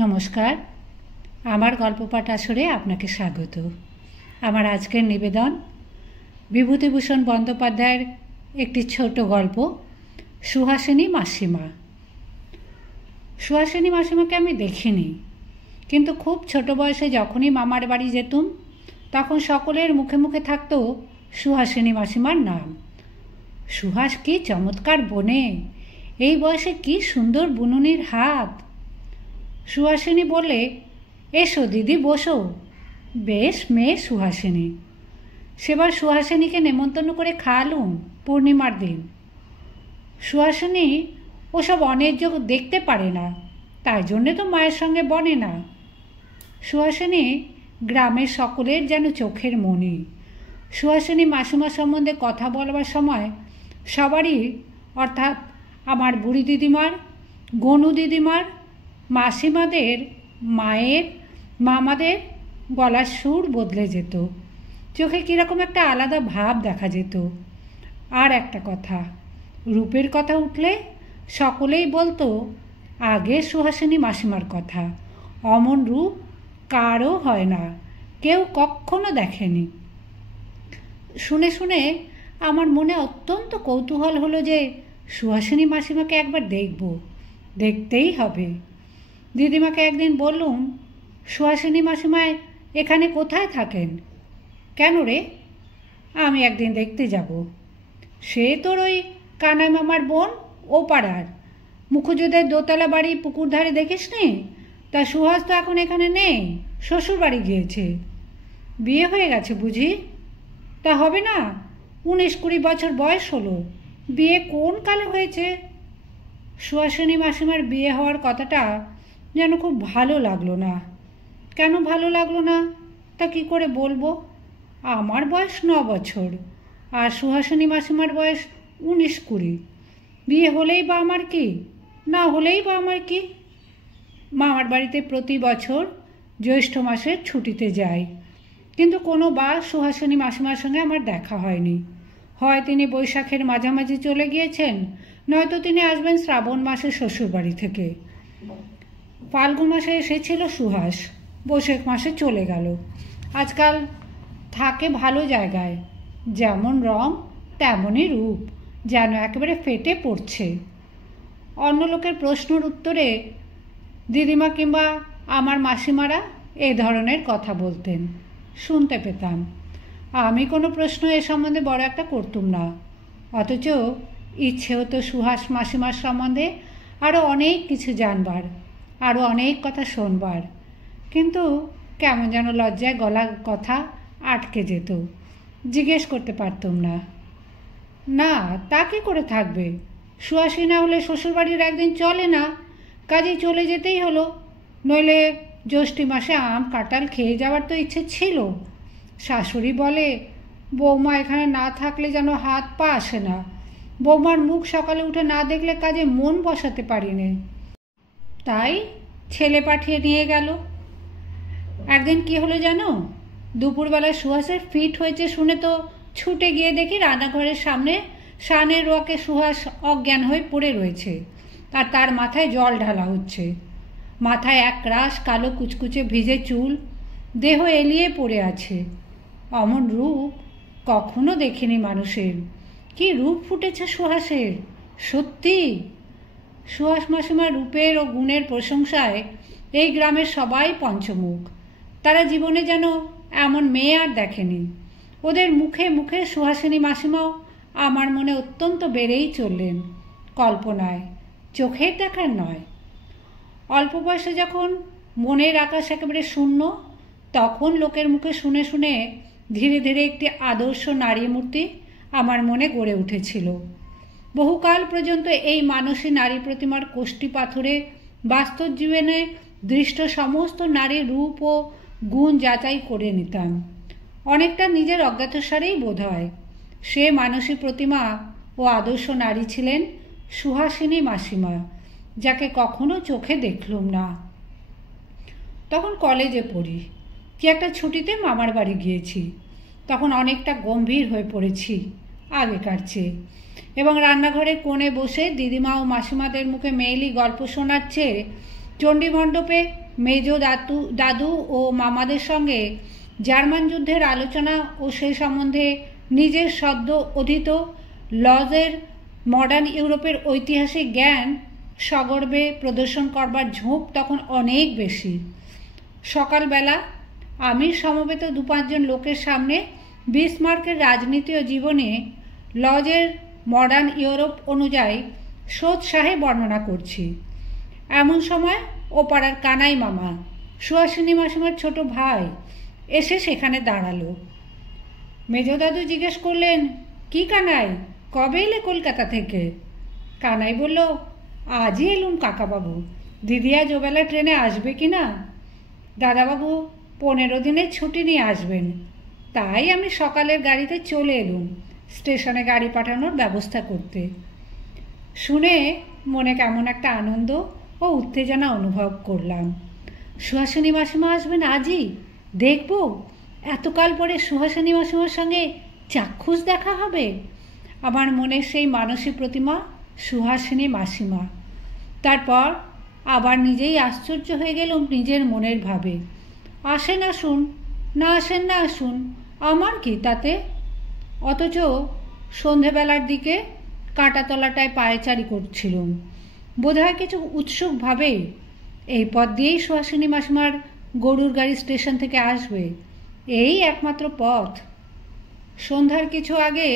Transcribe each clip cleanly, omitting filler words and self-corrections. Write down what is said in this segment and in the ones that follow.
নমস্কার, আমার গল্প পাঠ আসরে আপনাকে স্বাগত। আমার আজকের নিবেদন বিভূতিভূষণ বন্দ্যোপাধ্যায়ের একটি ছোট গল্প, সুহাসিনী মাসিমা। সুহাসিনী মাসিমাকে আমি দেখিনি, কিন্তু খুব ছোট বয়সে যখনই মামার বাড়ি যেতুম তখন সকলের মুখে মুখে থাকতো সুহাসিনী মাসিমার নাম। সুহাস কি চমৎকার বোনে, এই বয়সে কি সুন্দর বুননির হাত। সুহাসিনী বলে, এসো দিদি বসো। বেশ মেয়ে সুহাসিনী। সেবার সুহাসিনীকে নেমন্তন্ন করে খাওয়ালুম পূর্ণিমার দিন। সুহাসিনী ওসব অন্যায্য দেখতে পারে না, তাই জন্যে তো মায়ের সঙ্গে বনে না। সুহাসিনী গ্রামের সকলের যেন চোখের মণি। সুহাসিনী মাসিমা সম্বন্ধে কথা বলবার সময় সবারই, অর্থাৎ আমার বুড়ি দিদিমার, গনু দিদিমার, মাসিমাদের, মায়ের, মামাদের গলার সুর বদলে যেত, চোখে কীরকম একটা আলাদা ভাব দেখা যেত। আর একটা কথা, রূপের কথা উঠলে সকলেই বলতো আগে সুহাসিনী মাসিমার কথা। অমন রূপ কারও হয় না, কেউ কখনো দেখেনি। শুনে শুনে আমার মনে অত্যন্ত কৌতূহল হলো যে সুহাসিনী মাসিমাকে একবার দেখব, দেখতেই হবে। দিদিমাকে একদিন বললুম, সুহাসিনী মাসিমায় এখানে কোথায় থাকেন? কেন রে? আমি একদিন দেখতে যাব। সে তোর ওই কানাই মামার বোন, ও পাড়ার মুখুজ্জেদের দোতলা বাড়ি পুকুর ধারে দেখিস নি? তা সুহাস তো এখন এখানে নেই, শ্বশুর বাড়ি গিয়েছে। বিয়ে হয়ে গেছে বুঝি? তা হবে না, 19-20 বছর বয়স হলো। বিয়ে কোন কালে হয়েছে? সুহাসিনী মাসিমার বিয়ে হওয়ার কথাটা যেন খুব ভালো লাগলো না। কেন ভালো লাগলো না তা কী করে বলবো? আমার বয়স 9 বছর আর সুহাসিনী মাসিমার বয়স 19-20। বিয়ে হলেই বা আমার কি, না হলেই বা আমার কি? মামার বাড়িতে প্রতি বছর জ্যৈষ্ঠ মাসের ছুটিতে যাই, কিন্তু কোনো বার সুহাসিনী মাসিমার সঙ্গে আমার দেখা হয়নি। হয় তিনি বৈশাখের মাঝামাঝি চলে গিয়েছেন, নয়তো তিনি আসবেন শ্রাবণ মাসে শ্বশুরবাড়ি থেকে। ফাল্গুন মাসে এসেছিল সুহাস, বৈশাখ মাসে চলে গেল। আজকাল থাকে ভালো জায়গায়, যেমন রং তেমনই রূপ, যেন একেবারে ফেটে পড়ছে। অন্য লোকের প্রশ্নের উত্তরে দিদিমা কিংবা আমার মাসিমারা এ ধরনের কথা বলতেন, শুনতে পেতাম। আমি কোনো প্রশ্ন এ সম্বন্ধে বড় একটা করতুম না, অথচ ইচ্ছে হতো সুহাস মাসিমার সম্বন্ধে আরও অনেক কিছু জানবার, আরও অনেক কথা শোনবার, কিন্তু কেমন যেন লজ্জায় গলা কথা আটকে যেত, জিজ্ঞেস করতে পারতুম না। না, তা কী করে থাকবে? সুহাসী না হলে শ্বশুরবাড়ির একদিন চলে না, কাজেই চলে যেতেই হলো। নইলে জ্যৈষ্ঠী মাসে আম কাঁঠাল খেয়ে যাওয়ার তো ইচ্ছে ছিল। শাশুড়ি বলে, বৌমা এখানে না থাকলে যেন হাত পা আসে না। বৌমার মুখ সকালে উঠে না দেখলে কাজে মন বসাতে পারি নে। তাই ছেলে পাঠিয়ে নিয়ে গেল। একদিন কি হলো জানো? দুপুরবেলায় সুহাসের ফিট হয়েছে শুনে তো ছুটে গিয়ে দেখি রান্নাঘরের সামনে শানের রোয়াকে সুহাস অজ্ঞান হয়ে পড়ে রয়েছে, আর তার মাথায় জল ঢালা হচ্ছে। মাথায় এক রাশ কালো কুচকুচে ভিজে চুল, দেহ এলিয়ে পড়ে আছে। অমন রূপ কখনো দেখিনি মানুষের। কি রূপ ফুটেছে সুহাসের, সত্যি। সুহাস মাসিমার রূপের ও গুণের প্রশংসায় এই গ্রামের সবাই পঞ্চমুখ। তারা জীবনে যেন এমন মেয়ে আর দেখেনি। ওদের মুখে মুখে সুহাসিনী মাসিমাও আমার মনে অত্যন্ত বেড়েই চললেন, কল্পনায়, চোখের দেখার নয়। অল্প বয়সে যখন মনের আকাশ একেবারে শূন্য, তখন লোকের মুখে শুনে শুনে ধীরে ধীরে একটি আদর্শ নারী মূর্তি আমার মনে গড়ে উঠেছিল। বহুকাল পর্যন্ত এই মানসী নারী প্রতিমার কোষ্ঠী পাথরে বাস্তব জীবনে দৃষ্ট সমস্ত নারীর রূপ ও গুণ যাচাই করে নিতাম। অনেকটা নিজের অজ্ঞাতসারেই বোধ হয়। সে মানসী প্রতিমা ও আদর্শ নারী ছিলেন সুহাসিনী মাসিমা, যাকে কখনো চোখে দেখলুম না। তখন কলেজে পড়ি, কি একটা ছুটিতে মামার বাড়ি গিয়েছি। তখন অনেকটা গম্ভীর হয়ে পড়েছি আগেকার চেয়ে, এবং রান্নাঘরে কোণে বসে দিদিমা ও মাসিমাদের মুখে মেয়েলি গল্প শোনার চেয়ে চণ্ডী মণ্ডপে মেজ দাদু ও মামাদের সঙ্গে জার্মান যুদ্ধের আলোচনা ও সে সম্বন্ধে নিজের সদ্য অধীত লজের মডার্ন ইউরোপের ঐতিহাসিক জ্ঞান সগর্বে প্রদর্শন করবার ঝোঁক তখন অনেক বেশি। সকালবেলা আমি সমবেত 2-5 জন লোকের সামনে বিসমার্কের রাজনীতি ও জীবনে লজের মডার্ন ইউরোপ অনুযায়ী সোৎসাহে বর্ণনা করছি। এমন সময় ও পাড়ার কানাই মামা, সুহাসিনী মাসিমার ছোট ভাই, এসে সেখানে দাঁড়ালো। মেজদাদু জিজ্ঞেস করলেন, কি কানাই, কবে এলে কলকাতা থেকে? কানাই বলল, আজই এলুম কাকাবাবু, দিদি আজ ওবেলা ট্রেনে আসবে কি না? দাদাবাবু 15 দিনের ছুটি নিয়ে আসবেন, তাই আমি সকালের গাড়িতে চলে এলুম স্টেশনে গাড়ি পাঠানোর ব্যবস্থা করতে। শুনে মনে কেমন একটা আনন্দ ও উত্তেজনা অনুভব করলাম। সুহাসিনী মাসিমা আসবেন আজই? দেখব এতকাল পরে সুহাসিনী মাসিমার সঙ্গে চাক্ষুষ দেখা হবে। আমার মনে সেই মানসী প্রতিমা সুহাসিনী মাসিমা। তারপর আবার নিজেই আশ্চর্য হয়ে গেলুম নিজের মনের ভাবে। আসেন আসুন, না আসেন না আসুন, আমার কি তাতে? অথচ সন্ধেবেলার দিকে কাঁটাতলাটায় পায়চারি করছিলুম। বোধহয় কিছু উৎসুকভাবে এই পথ দিয়েই সুহাসিনী মাসিমার গরুর গাড়ি স্টেশন থেকে আসবে, এই একমাত্র পথ। সন্ধ্যার কিছু আগে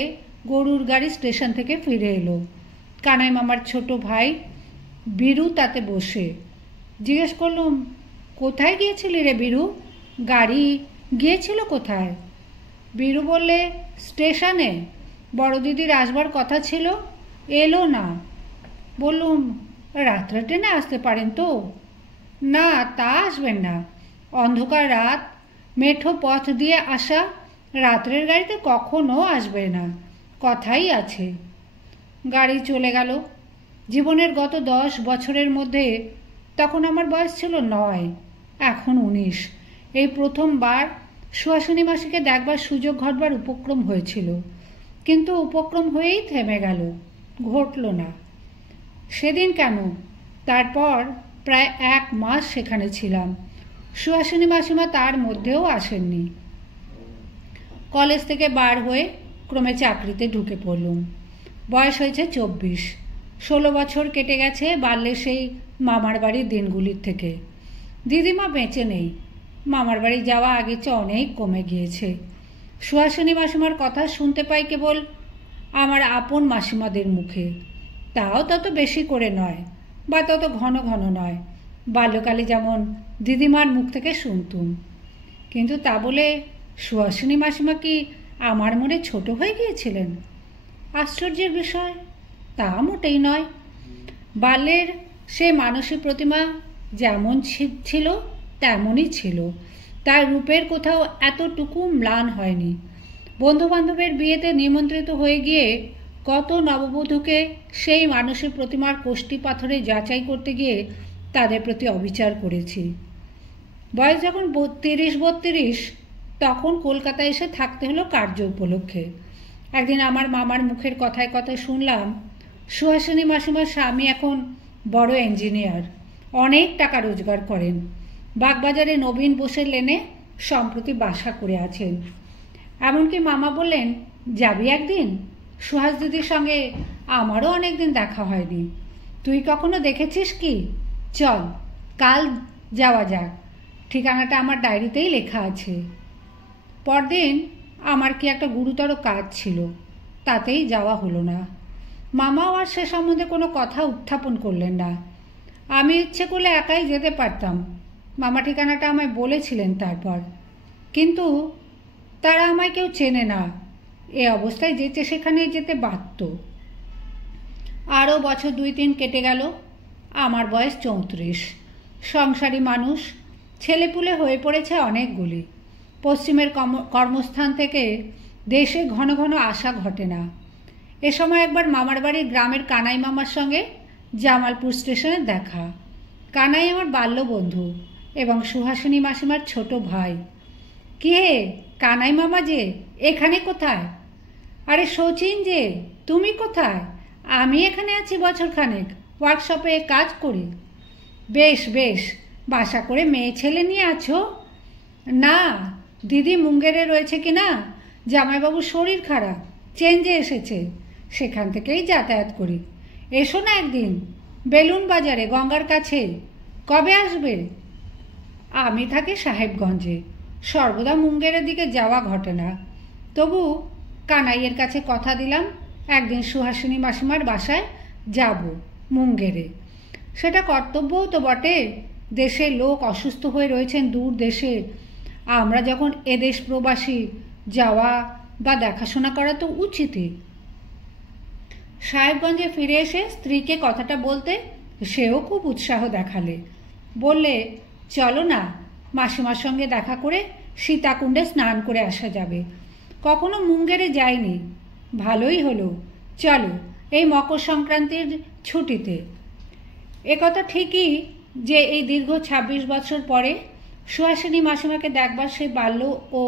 গরুর গাড়ি স্টেশন থেকে ফিরে এলো। কানাই মামার ছোট ভাই বীরু তাতে বসে। জিজ্ঞেস করলুম, কোথায় গিয়েছিলি রে বীরু? গাড়ি গিয়েছিল কোথায়? বীরু বললে, স্টেশনে, বড় দিদির আসবার কথা ছিল, এলো না। বললুম, রাত্রে ট্রেনে আসতে পারেন তো? না, তা আসবেন না, অন্ধকার রাত, মেঠো পথ দিয়ে আসা, রাত্রের গাড়িতে কখনো আসবে না, কথাই আছে। গাড়ি চলে গেল। জীবনের গত 10 বছরের মধ্যে তখন আমার বয়স ছিল 9, এখন 19। এই প্রথমবার সুহাসিনী মাসিকে দেখবার সুযোগ ঘটবার উপক্রম হয়েছিল, কিন্তু উপক্রম হয়েই থেমে গেল, ঘটল না। সেদিন কেন, তারপর প্রায় 1 মাস সেখানে ছিলাম। সুহাসিনী মাসিমা তার মধ্যেও আসেননি। কলেজ থেকে বার হয়ে ক্রমে চাকরিতে ঢুকে পড়লুম। বয়স হয়েছে 24। 16 বছর কেটে গেছে বাল্যের সেই মামার বাড়ির দিনগুলির থেকে। দিদিমা বেঁচে নেই, মামার বাড়ি যাওয়া আগের চেয়ে অনেক কমে গিয়েছে। সুহাসিনী মাসিমার কথা শুনতে পাই কেবল আমার আপন মাসিমাদের মুখে, তাও তত বেশি করে নয় বা তত ঘন ঘন নয়, বাল্যকালে যেমন দিদিমার মুখ থেকে শুনতুম। কিন্তু তা বলে সুহাসিনী মাসিমা কি আমার মনে ছোট হয়ে গিয়েছিলেন? আশ্চর্যের বিষয়, তা মোটেই নয়। বাল্যের সে মানসী প্রতিমা যেমন ছিল তেমনই ছিল, তার রূপের কোথাও এতটুকু ম্লান হয়নি। বন্ধুবান্ধবের বিয়েতে নিমন্ত্রিত হয়ে গিয়ে কত নববধূকে সেই মানসী প্রতিমার কোষ্ঠী পাথরে যাচাই করতে গিয়ে তাদের প্রতি অবিচার করেছি। বয়স যখন 30-32, তখন কলকাতায় এসে থাকতে হলো কার্য উপলক্ষে। একদিন আমার মামার মুখের কথায় কথায় শুনলাম সুহাসিনী মাসিমার স্বামী এখন বড় ইঞ্জিনিয়ার, অনেক টাকা রোজগার করেন, বাগবাজারে নবীন বোসের লেনে সম্প্রতি বাসা করে আছেন। এমনকি মামা বললেন, যাবি একদিন? সুহাস দিদির সঙ্গে আমারও অনেকদিন দেখা হয়নি, তুই কখনো দেখেছিস কি? চল কাল যাওয়া যাক, ঠিকানাটা আমার ডায়েরিতেই লেখা আছে। পরদিন আমার কি একটা গুরুতর কাজ ছিল, তাতেই যাওয়া হলো না। মামাও আর সে সম্বন্ধে কোনো কথা উত্থাপন করলেন না। আমি ইচ্ছে করলে একাই যেতে পারতাম, মামা ঠিকানাটা আমায় বলেছিলেন তারপর, কিন্তু তারা আমায় কেউ চেনে না, এ অবস্থায় যেতে সেখানে যেতে বাধ্য। আরও বছর 2-3 কেটে গেল। আমার বয়স 34, সংসারী মানুষ, ছেলেপুলে হয়ে পড়েছে অনেকগুলি। পশ্চিমের কর্মস্থান থেকে দেশে ঘন ঘন আসা ঘটে না। এ সময় একবার মামার বাড়ির গ্রামের কানাই মামার সঙ্গে জামালপুর স্টেশনে দেখা। কানাই আমার বাল্য বন্ধু এবং সুহাসিনী মাসিমার ছোট ভাই। কি হে কানাই মামা যে, এখানে কোথায়? আরে শচীন যে, তুমি কোথায়? আমি এখানে আছি বছরখানেক, ওয়ার্কশপে কাজ করি। বেশ বেশ, বাসা করে মেয়ে ছেলে নিয়ে আছো? না, দিদি মুঙ্গেরে রয়েছে কি না, জামাইবাবুর শরীর খারাপ, চেঞ্জে এসেছে, সেখান থেকেই যাতায়াত করি। এসো না একদিন, বেলুন বাজারে গঙ্গার কাছে। কবে আসবে? আমি থাকি সাহেবগঞ্জে, সর্বদা মুঙ্গেরের দিকে যাওয়া ঘটে না। তবু কানাইয়ের কাছে কথা দিলাম একদিন সুহাসিনী মাসিমার বাসায় যাব মুঙ্গেরে। সেটা কর্তব্যও তো বটে, দেশের লোক অসুস্থ হয়ে রয়েছেন দূর দেশে, আমরা যখন এদেশ প্রবাসী, যাওয়া বা দেখাশোনা করা তো উচিতই। সাহেবগঞ্জে ফিরে এসে স্ত্রীকে কথাটা বলতে সেও খুব উৎসাহ দেখালে। বললে, চলো না, মাসিমার সঙ্গে দেখা করে সীতাকুণ্ডে স্নান করে আসা যাবে। কখনো মুঙ্গেরে যাইনি, ভালোই হলো, চলো এই মকর সংক্রান্তির ছুটিতে। একথা ঠিকই যে এই দীর্ঘ ২৬ বছর পরে সুহাসিনী মাসিমাকে দেখবার সেই বাল্য ও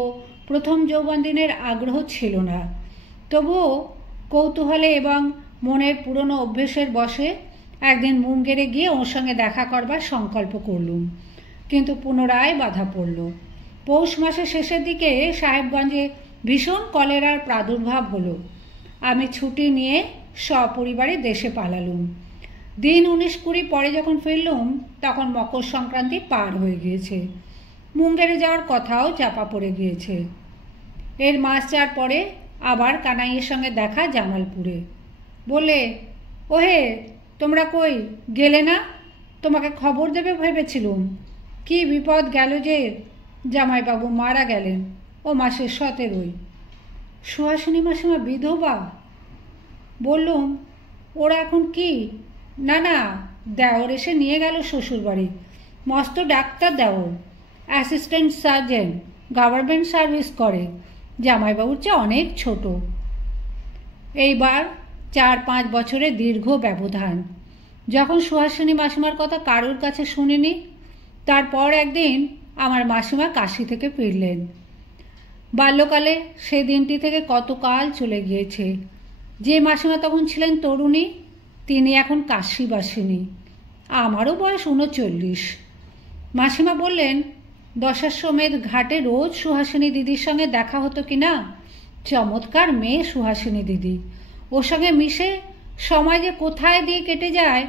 প্রথম যৌবন দিনের আগ্রহ ছিল না। তবুও কৌতূহলে এবং মনের পুরনো অভ্যেসের বশে একদিন মুঙ্গেরে গিয়ে ওর সঙ্গে দেখা করবার সংকল্প করলুম, কিন্তু পুনরায় বাধা পড়ল। পৌষ মাসের শেষের দিকে সাহেবগঞ্জে ভীষণ কলেরার প্রাদুর্ভাব হলো। আমি ছুটি নিয়ে সপরিবারে দেশে পালালুম। দিন ১৯-২০ পরে যখন ফিরলুম তখন মকর সংক্রান্তি পার হয়ে গিয়েছে, মুঙ্গেরে যাওয়ার কথাও চাপা পড়ে গিয়েছে। এর মাস ৪ পরে আবার কানাইয়ের সঙ্গে দেখা জামালপুরে। বলে, ওহে তোমরা কই গেলে না, তোমাকে খবর দেবে ভেবেছিলুম। কি বিপদ গেল যে, জামাইবাবু মারা গেলেন ও মাসের ১৭। সুহাসিনী মাসিমা বিধবা। বললুম, ওরা এখন কি? না না, দেওর এসে নিয়ে গেল শ্বশুরবাড়ি, মস্ত ডাক্তার দেওর, অ্যাসিস্ট্যান্ট সার্জেন্ট, গভর্নমেন্ট সার্ভিস করে, জামাইবাবুর চেয়ে অনেক ছোট। এইবার ৪-৫ বছরের দীর্ঘ ব্যবধান। যখন সুহাসিনী মাসিমার কথা কারোর কাছে শুনিনি, তারপর একদিন আমার মাসিমা কাশি থেকে ফিরলেন। বাল্যকালে সে দিনটি থেকে কতকাল চলে গিয়েছে। যে মাসিমা তখন ছিলেন তরুণী, তিনি এখন কাশীবাসিনী। আমারও বয়স ৩৯। মাসিমা বললেন, দশাশ্বমেধ ঘাটে রোজ সুহাসিনী দিদির সঙ্গে দেখা হতো কি না। চমৎকার মেয়ে সুহাসিনী দিদি, ওর সঙ্গে মিশে সময় যে কোথায় দিয়ে কেটে যায়।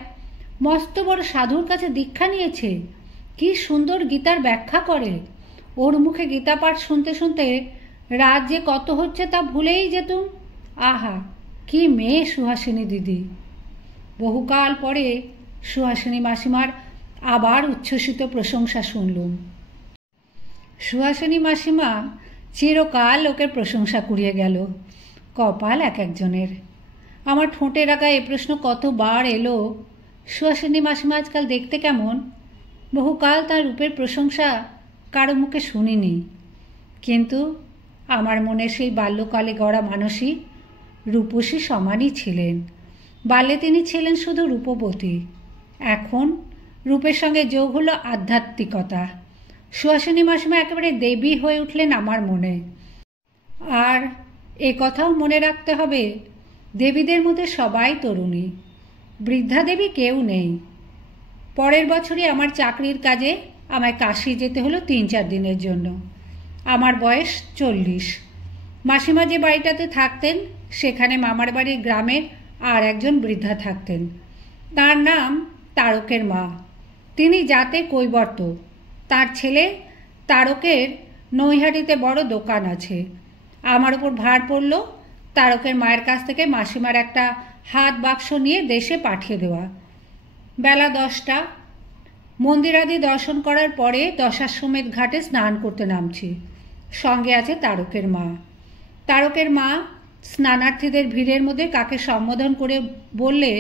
মস্ত বড় সাধুর কাছে দীক্ষা নিয়েছে, কি সুন্দর গীতার ব্যাখ্যা করে। ওর মুখে গীতা পাঠ শুনতে শুনতে রাত যে কত হচ্ছে তা ভুলেই যেতুম। আহা, কি মেয়ে সুহাসিনী দিদি। বহুকাল পরে সুহাসিনী মাসিমার আবার উচ্ছ্বসিত প্রশংসা শুনলুম। সুহাসিনী মাসিমা চিরকাল লোকের প্রশংসা কুড়িয়ে গেল, কপাল এক একজনের। আমার ঠোঁটে রাখা এ প্রশ্ন কতবার এলো, সুহাসিনী মাসিমা আজকাল দেখতে কেমন? বহুকাল তার রূপের প্রশংসা কারো মুখে শুনিনি। কিন্তু আমার মনে সেই বাল্যকালে গড়া মানসী রূপসী সমানই ছিলেন। বাল্যে তিনি ছিলেন শুধু রূপবতী, এখন রূপের সঙ্গে যোগ হলো আধ্যাত্মিকতা। সুহাসিনী মাসিমা একেবারে দেবী হয়ে উঠলেন আমার মনে। আর এ কথাও মনে রাখতে হবে, দেবীদের মধ্যে সবাই তরুণী, বৃদ্ধা দেবী কেউ নেই। পরের বছরই আমার চাকরির কাজে আমায় কাশী যেতে হলো ৩-৪ দিনের জন্য। আমার বয়স ৪০। মাসিমা যে বাড়িটাতে থাকতেন সেখানে মামার বাড়ির গ্রামে আর একজন বৃদ্ধা থাকতেন। তার নাম তারকের মা। তিনি জাতে কৈবর্ত। তার ছেলে তারকের নৈহাটিতে বড় দোকান আছে। আমার উপর ভার পড়ল তারকের মায়ের কাছ থেকে মাসিমার একটা হাত বাক্স নিয়ে দেশে পাঠিয়ে দেওয়া। বেলা 10টা। মন্দিরাদি দর্শন করার পরে দশাশ্বমেধ ঘাটে স্নান করতে নামছি। সঙ্গে আছে তারকের মা। তারকের মা স্নানার্থীদের ভিড়ের মধ্যে কাকে সম্বোধন করে বললে,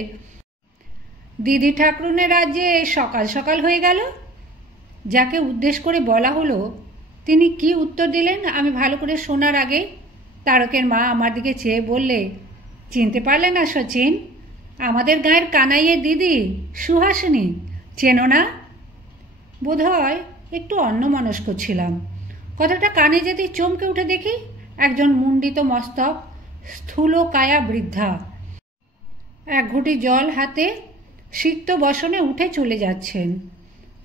দিদি ঠাকরুনের রাজ্যে সকাল সকাল হয়ে গেল। যাকে উদ্দেশ করে বলা হলো তিনি কি উত্তর দিলেন আমি ভালো করে শোনার আগে তারকের মা আমার দিকে চেয়ে বললে, চিনতে পারলে না সচিন? আমাদের গাঁয়ের কানাইয়ের দিদি সুহাসিনী, চেনো না? বোধহয় একটু অন্যমনস্ক ছিলাম। কথাটা কানে যেতেই চমকে উঠে দেখি একজন মুণ্ডিত মস্তক স্থূলকায়া বৃদ্ধা এক ঘুঁটি জল হাতে সিক্ত বসনে উঠে চলে যাচ্ছেন।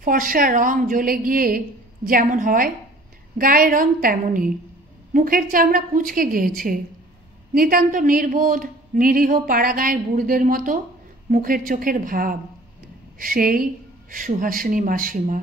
ফর্সা রং জ্বলে গিয়ে যেমন হয়, গায়ের রং তেমনই। মুখের চামড়া কুঁচকে গিয়েছে। নিতান্ত নির্বোধ নিরীহ পাড়াগাঁয়ের বুড়দের মতো মুখের চোখের ভাব। সেই সুহাসিনী মাসিমা।